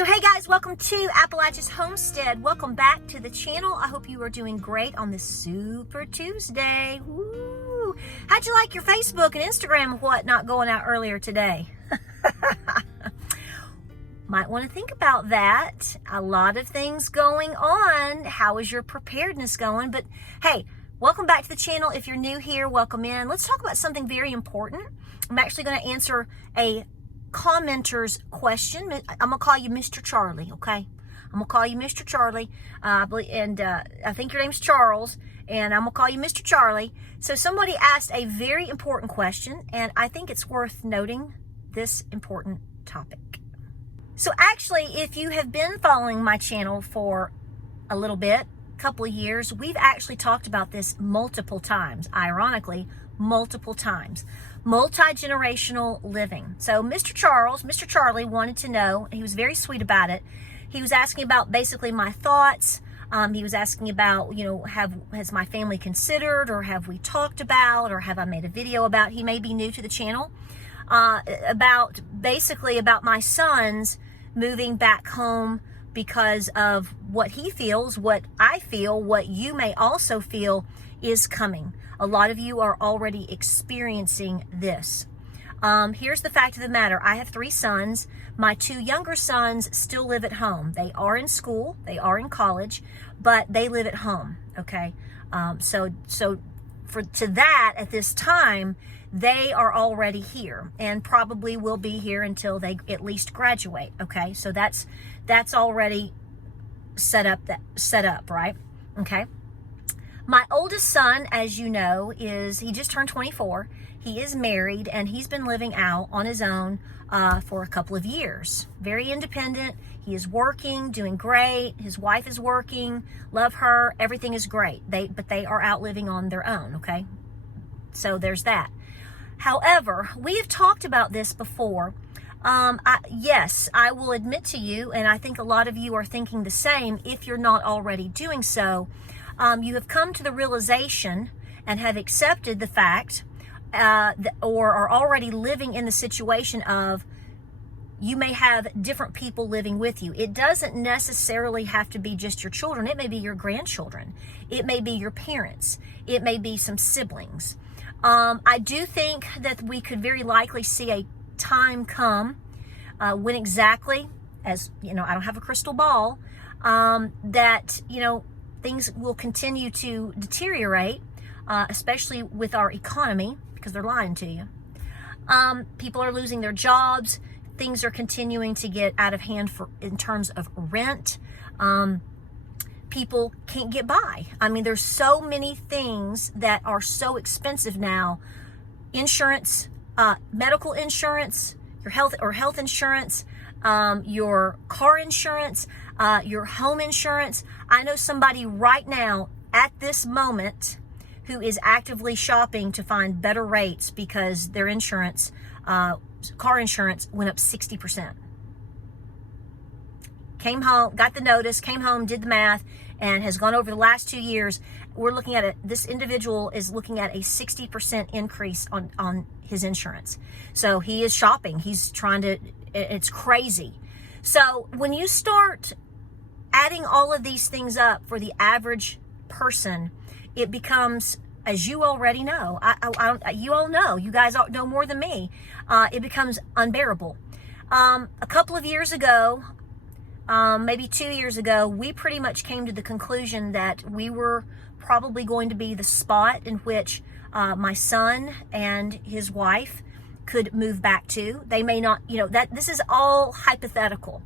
So hey guys, welcome to Appalachia's Homestead. Welcome back to the channel. I hope you are doing great on this Super Tuesday. Woo! How'd you like your Facebook and Instagram and whatnot going out earlier today? Might want to think about that. A lot of things going on. How is your preparedness going? But hey, welcome back to the channel. If you're new here, welcome in. Let's talk about something very important. I'm actually going to answer a commenter's question. I'm gonna call you Mr. Charlie, okay? I'm gonna call you Mr. Charlie, and I think your name's Charles, and I'm gonna call you Mr. Charlie. So somebody asked a very important question, and I think it's worth noting this important topic. So actually, if you have been following my channel for a little bit, couple of years, we've actually talked about this multiple times, ironically, multiple times. Multi-generational living. So Mr. Charlie wanted to know, he was very sweet about it. He was asking about basically my thoughts. He was asking about, has my family considered, or have we talked about, or have I made a video about, he may be new to the channel, about my sons moving back home because of what he feels, what I feel, what you may also feel is coming. A lot of you are already experiencing this. Here's the fact of the matter. I have 3 sons. My 2 younger sons still live at home. They are in school, they are in college, but they live at home, okay? So to that, at this time, they are already here and probably will be here until they at least graduate, okay? So that's already set up, right? Okay. My oldest son, as you know, he just turned 24. He is married and he's been living out on his own for a couple of years. Very independent. He is working, doing great. His wife is working. Love her. Everything is great. But they are out living on their own, okay? So there's that. However, we have talked about this before. Yes, I will admit to you, and I think a lot of you are thinking the same if you're not already doing so. You have come to the realization and have accepted the fact or are already living in the situation of you may have different people living with you. It doesn't necessarily have to be just your children. It may be your grandchildren. It may be your parents. It may be some siblings. I do think that we could very likely see a time come when exactly, as you know, I don't have a crystal ball, that, things will continue to deteriorate, especially with our economy, because they're lying to you. People are losing their jobs. Things are continuing to get out of hand in terms of rent. People can't get by. I mean, there's so many things that are so expensive now. Insurance, medical insurance, your health insurance, your car insurance, your home insurance. I know somebody right now at this moment who is actively shopping to find better rates because their insurance, car insurance, went up 60%. Came home, got the notice, came home, did the math, and has gone over the last 2 years. We're looking at this individual is looking at a 60% increase on his insurance. So he is shopping. He's trying to, it's crazy. So when you start adding all of these things up for the average person, it becomes, as you already know, you all know, you guys know more than me, it becomes unbearable. A couple of years ago, maybe 2 years ago, we pretty much came to the conclusion that we were probably going to be the spot in which my son and his wife could move back to. They may not, this is all hypothetical.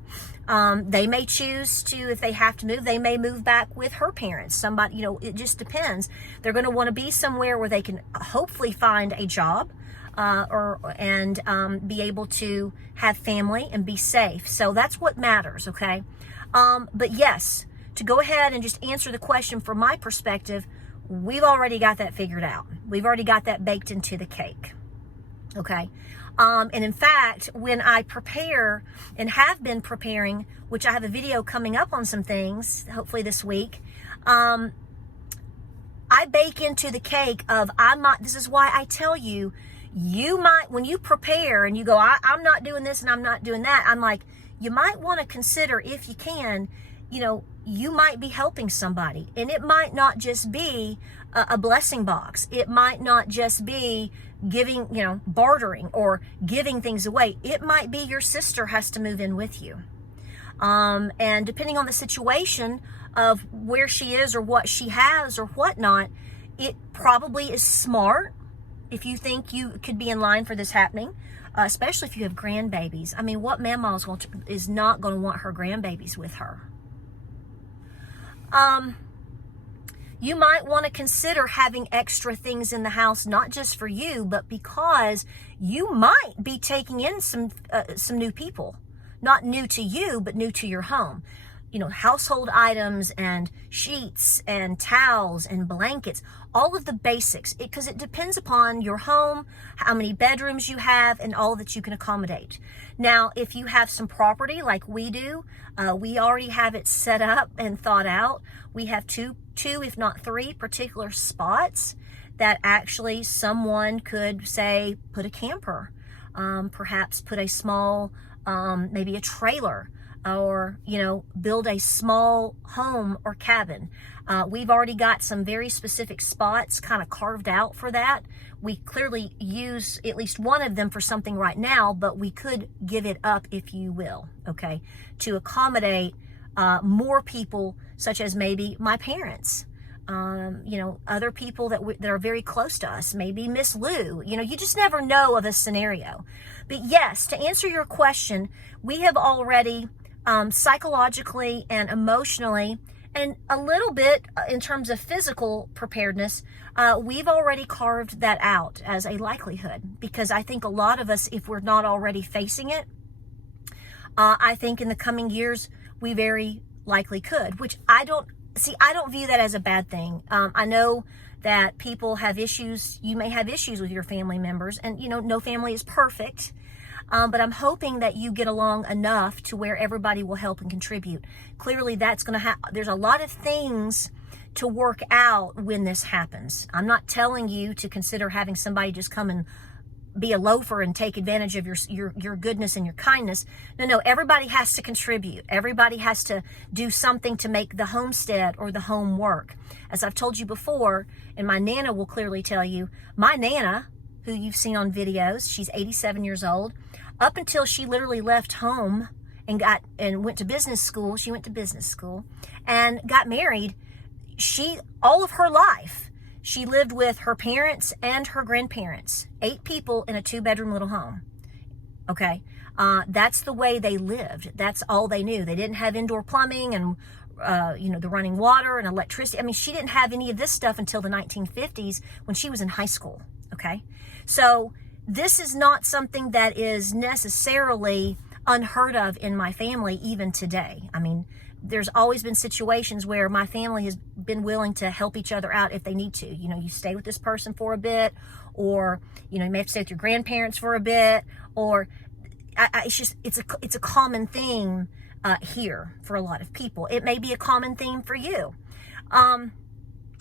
They may choose to, if they have to move, they may move back with her parents. Somebody, it just depends. They're going to want to be somewhere where they can hopefully find a job, and be able to have family and be safe. So that's what matters, okay? But yes, to go ahead and just answer the question from my perspective, we've already got that figured out. We've already got that baked into the cake, okay? And in fact, when I prepare and have been preparing, which I have a video coming up on some things, hopefully this week, I bake into the cake of, this is why I tell you, you might, when you prepare and you go, I'm not doing this and I'm not doing that, I'm like, you might want to consider, if you can, you might be helping somebody. And it might not just be a blessing box. It might not just be giving, bartering or giving things away. It might be your sister has to move in with you. And depending on the situation of where she is or what she has or whatnot, it probably is smart if you think you could be in line for this happening, especially if you have grandbabies. I mean, what mama is not going to want her grandbabies with her? You might want to consider having extra things in the house, not just for you, but because you might be taking in some new people. Not new to you, but new to your home. Household items and sheets and towels and blankets, all of the basics, because it depends upon your home, how many bedrooms you have, and all that you can accommodate. Now, if you have some property like we do, we already have it set up and thought out. We have two, if not three particular spots that actually someone could, say, put a camper, perhaps put a small, maybe a trailer, or, build a small home or cabin. We've already got some very specific spots kind of carved out for that. We clearly use at least one of them for something right now, but we could give it up, if you will, okay, to accommodate more people, such as maybe my parents, other people that are very close to us, maybe Miss Lou. You just never know of a scenario. But yes, to answer your question, we have already psychologically and emotionally, and a little bit in terms of physical preparedness, we've already carved that out as a likelihood, because I think a lot of us, if we're not already facing it, I think in the coming years we very likely could, which I don't view that as a bad thing. I know that people have issues. You may have issues with your family members, and no family is perfect. But I'm hoping that you get along enough to where everybody will help and contribute. Clearly, there's a lot of things to work out when this happens. I'm not telling you to consider having somebody just come and be a loafer and take advantage of your goodness and your kindness. No, everybody has to contribute. Everybody has to do something to make the homestead or the home work. As I've told you before, and my Nana will clearly tell you, my Nana, who you've seen on videos, she's 87 years old. Up until she literally left home and went to business school, she went to business school and got married. All of her life, she lived with her parents and her grandparents, 8 people in a 2-bedroom little home. Okay. That's the way they lived. That's all they knew. They didn't have indoor plumbing and, the running water and electricity. I mean, she didn't have any of this stuff until the 1950s when she was in high school. Okay. So this is not something that is necessarily unheard of in my family even today. I mean, there's always been situations where my family has been willing to help each other out if they need to. You stay with this person for a bit, or, you may have to stay with your grandparents for a bit, or it's a common theme here for a lot of people. It may be a common theme for you.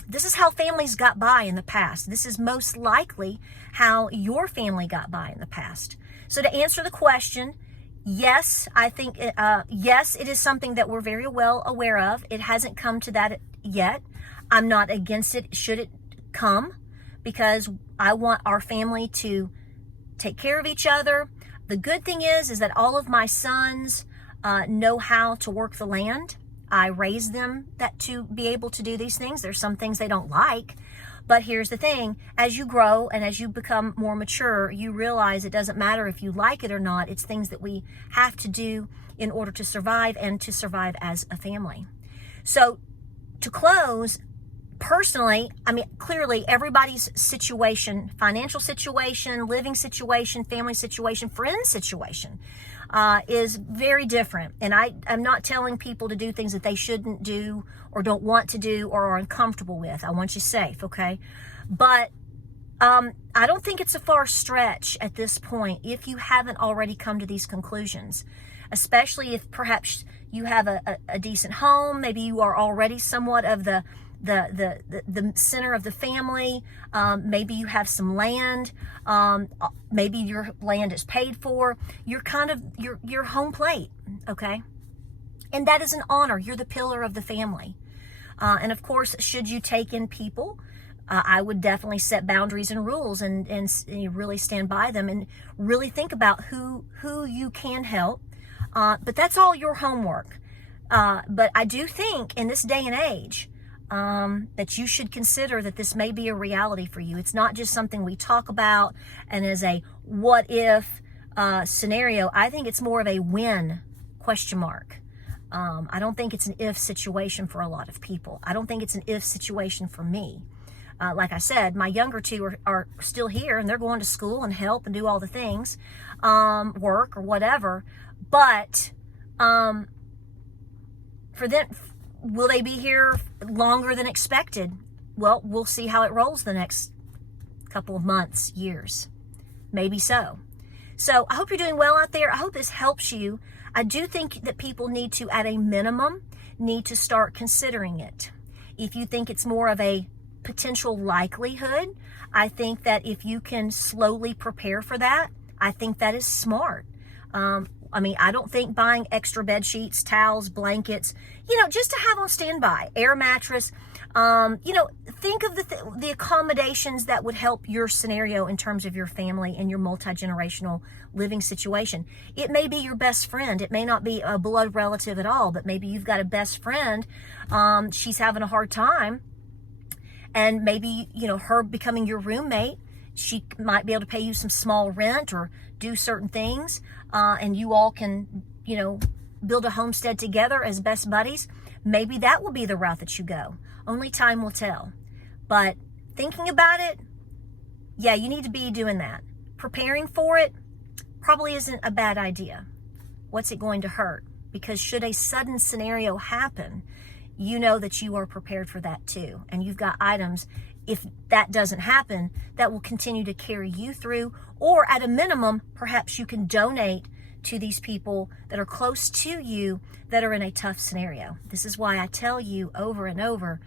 This is how families got by in the past. This is most likely how your family got by in the past. So to answer the question, yes, I think, yes, it is something that we're very well aware of. It hasn't come to that yet. I'm not against it should it come, because I want our family to take care of each other. The good thing is that all of my sons know how to work the land. I raised them to be able to do these things. There's some things they don't like, but here's the thing. As you grow and as you become more mature, you realize it doesn't matter if you like it or not. It's things that we have to do in order to survive and to survive as a family. So to close, personally, I mean, clearly everybody's situation, financial situation, living situation, family situation, friend situation, is very different. And I'm not telling people to do things that they shouldn't do or don't want to do or are uncomfortable with. I want you safe, okay? But I don't think it's a far stretch at this point if you haven't already come to these conclusions, especially if perhaps you have a decent home. Maybe you are already somewhat of the the center of the family. Maybe you have some land. Maybe your land is paid for. You're kind of your home plate, okay? And that is an honor. You're the pillar of the family. And of course, should you take in people, I would definitely set boundaries and rules and you really stand by them and really think about who you can help. But that's all your homework. But I do think in this day and age that you should consider that this may be a reality for you. It's not just something we talk about and as a what if scenario. I think it's more of a when question mark. I don't think it's an if situation for a lot of people. I don't think it's an if situation for me. Like I said, my younger two are still here and they're going to school and help and do all the things, work or whatever. But for them, will they be here longer than expected? Well, we'll see how it rolls the next couple of months, years. Maybe so. So I hope you're doing well out there. I hope this helps you. I do think that people need to, at a minimum, need to start considering it. If you think it's more of a potential likelihood, I think that if you can slowly prepare for that, I think that is smart. I mean, I don't think buying extra bed sheets, towels, blankets, just to have on standby, air mattress, think of the accommodations that would help your scenario in terms of your family and your multi-generational living situation. It may be your best friend. It may not be a blood relative at all, but maybe you've got a best friend. She's having a hard time. And maybe, her becoming your roommate, she might be able to pay you some small rent or do certain things. And you all can, build a homestead together as best buddies. Maybe that will be the route that you go. Only time will tell. But thinking about it, yeah, you need to be doing that. Preparing for it probably isn't a bad idea. What's it going to hurt? Because should a sudden scenario happen, you know that you are prepared for that too. And you've got items, if that doesn't happen, that will continue to carry you through. Or at a minimum, perhaps you can donate to these people that are close to you that are in a tough scenario. This is why I tell you over and over,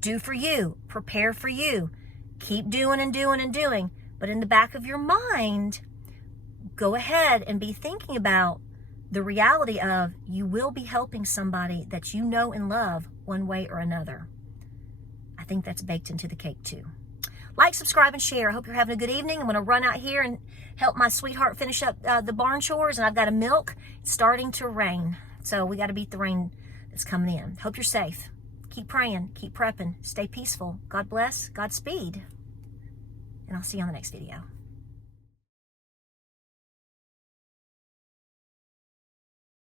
do for you, prepare for you, keep doing and doing and doing. But in the back of your mind, go ahead and be thinking about the reality of you will be helping somebody that you know and love one way or another. I think that's baked into the cake too. Like, subscribe, and share. I hope you're having a good evening. I'm going to run out here and help my sweetheart finish up the barn chores, and I've got to milk. It's starting to rain, so we got to beat the rain that's coming in. Hope you're safe. Keep praying, keep prepping, stay peaceful. God bless, Godspeed, and I'll see you on the next video.